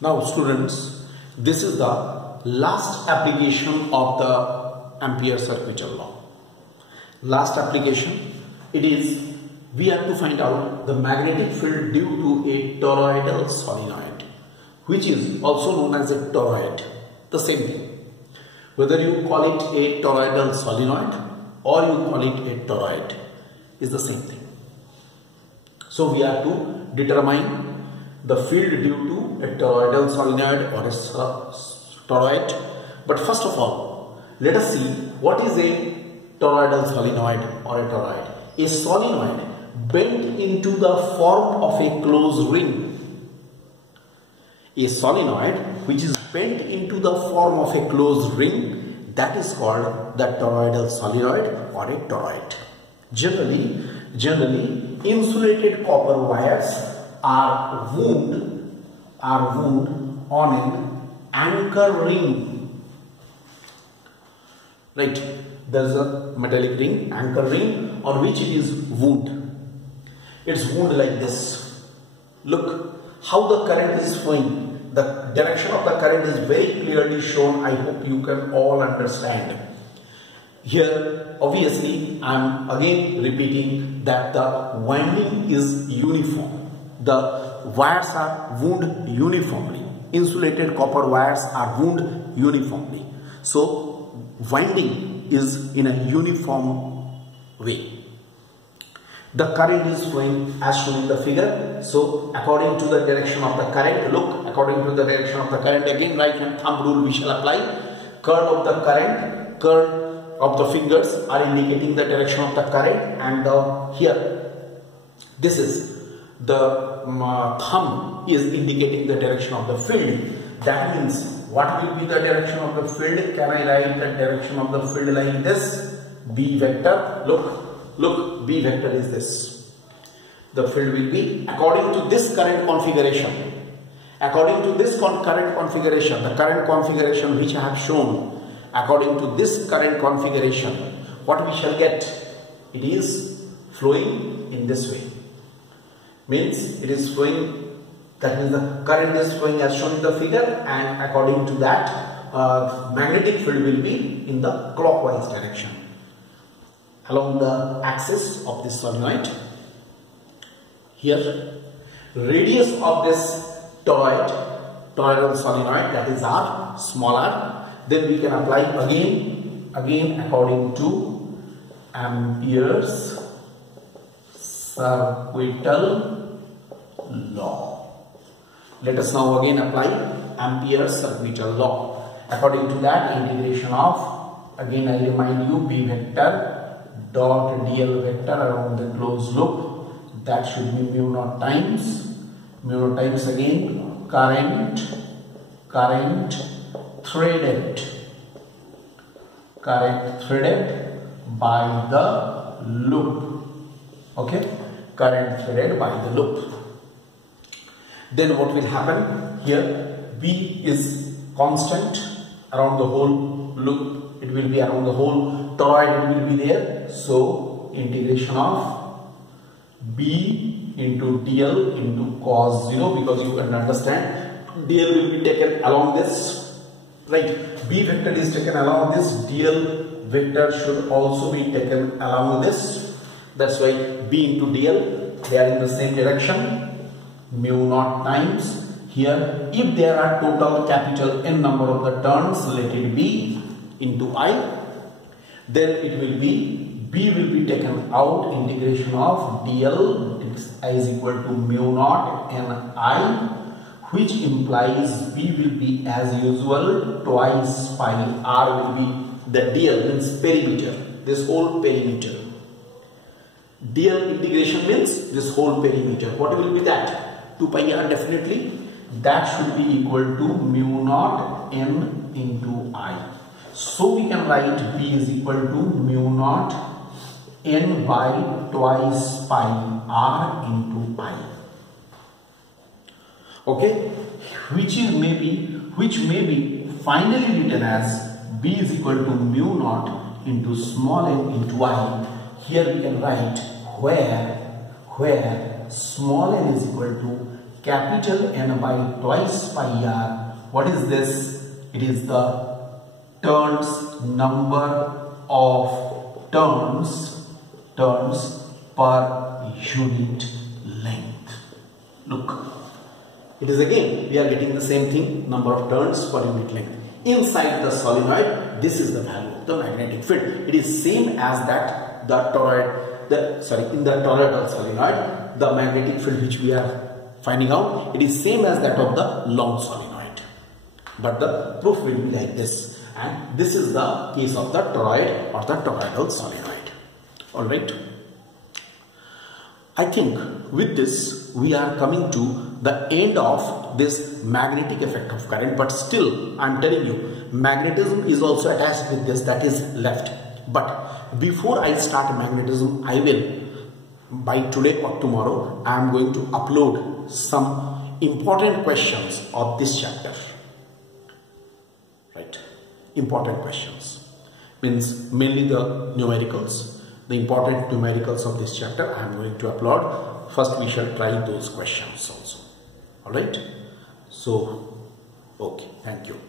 Now students, this is the last application of the Ampere circuital law. Last application, it is we have to find out the magnetic field due to a toroidal solenoid, which is also known as a toroid. The same thing. Whether you call it a toroidal solenoid or you call it a toroid is the same thing. So we have to determine the field due to a toroidal solenoid or a toroid. But first of all, let us see what is a toroidal solenoid or a toroid. A solenoid bent into the form of a closed ring. A solenoid which is bent into the form of a closed ring, that is called the toroidal solenoid or a toroid. Generally, insulated copper wires are wound on an anchor ring. Right? There is a metallic ring, anchor ring, on which it is wound. It's wound like this. Look how the current is flowing. The direction of the current is very clearly shown. I hope you can all understand. Here, obviously, I am again repeating that the winding is uniform. The wires are wound uniformly. Insulated copper wires are wound uniformly. So, winding is in a uniform way. The current is flowing as shown in the figure. So, according to the direction of the current, look, according to the direction of the current, again right hand thumb rule we shall apply. Curl of the current, curl of the fingers are indicating the direction of the current, and here, this is the thumb is indicating the direction of the field. That means, what will be the direction of the field? Can I write the direction of the field like this? B vector. Look, B vector is this. The field will be according to this current configuration. According to this current configuration, the current configuration which I have shown, according to this current configuration, what we shall get? It is flowing in this way. Means it is flowing, that means the current is flowing as shown in the figure, and according to that, magnetic field will be in the clockwise direction along the axis of this solenoid. Here, radius of this toroidal solenoid, that is R, small r. Then we can apply again according to Ampere's circuital law. Let us now again apply Ampere's circuital law. According to that, integration of, again I remind you, B vector dot dl vector around the closed loop, that should be mu naught times again current threaded by the loop. Okay, current threaded by the loop. Then what will happen here? B is constant around the whole loop. It will be around the whole toroid, it will be there. So integration of B into dl into cos 0, because you can understand dl will be taken along this, right? B vector is taken along this, dl vector should also be taken along this. That's why B into dl, they are in the same direction. Mu naught times here, if there are total capital N number of the turns, let it be into I. Then it will be, B will be taken out, integration of dl is equal to mu naught Ni, which implies B will be as usual twice pi. R will be the dl, means perimeter, this whole perimeter. Dl integration means this whole perimeter. What will be that? 2 pi r definitely. That should be equal to mu naught N into I. So we can write B is equal to mu naught N by twice pi R into I. Okay, which may be finally written as B is equal to mu naught into small n into I. Here we can write where small n is equal to capital N by twice pi r. What is this? It is the turns, number of turns per unit length. Look, it is again, we are getting the same thing, number of turns per unit length. Inside the solenoid, this is the value of the magnetic field. It is same as that in the toroidal solenoid, the magnetic field which we are finding out, it is same as that of the long solenoid. But the proof will be like this, and this is the case of the toroid or the toroidal solenoid. Alright. I think with this we are coming to the end of this magnetic effect of current, but still I am telling you, magnetism is also attached with this, that is left. But before I start magnetism, I will, by today or tomorrow, I am going to upload some important questions of this chapter. Right? Important questions means mainly the numericals. The important numericals of this chapter I am going to upload. First we shall try those questions also. Alright. So, okay. Thank you.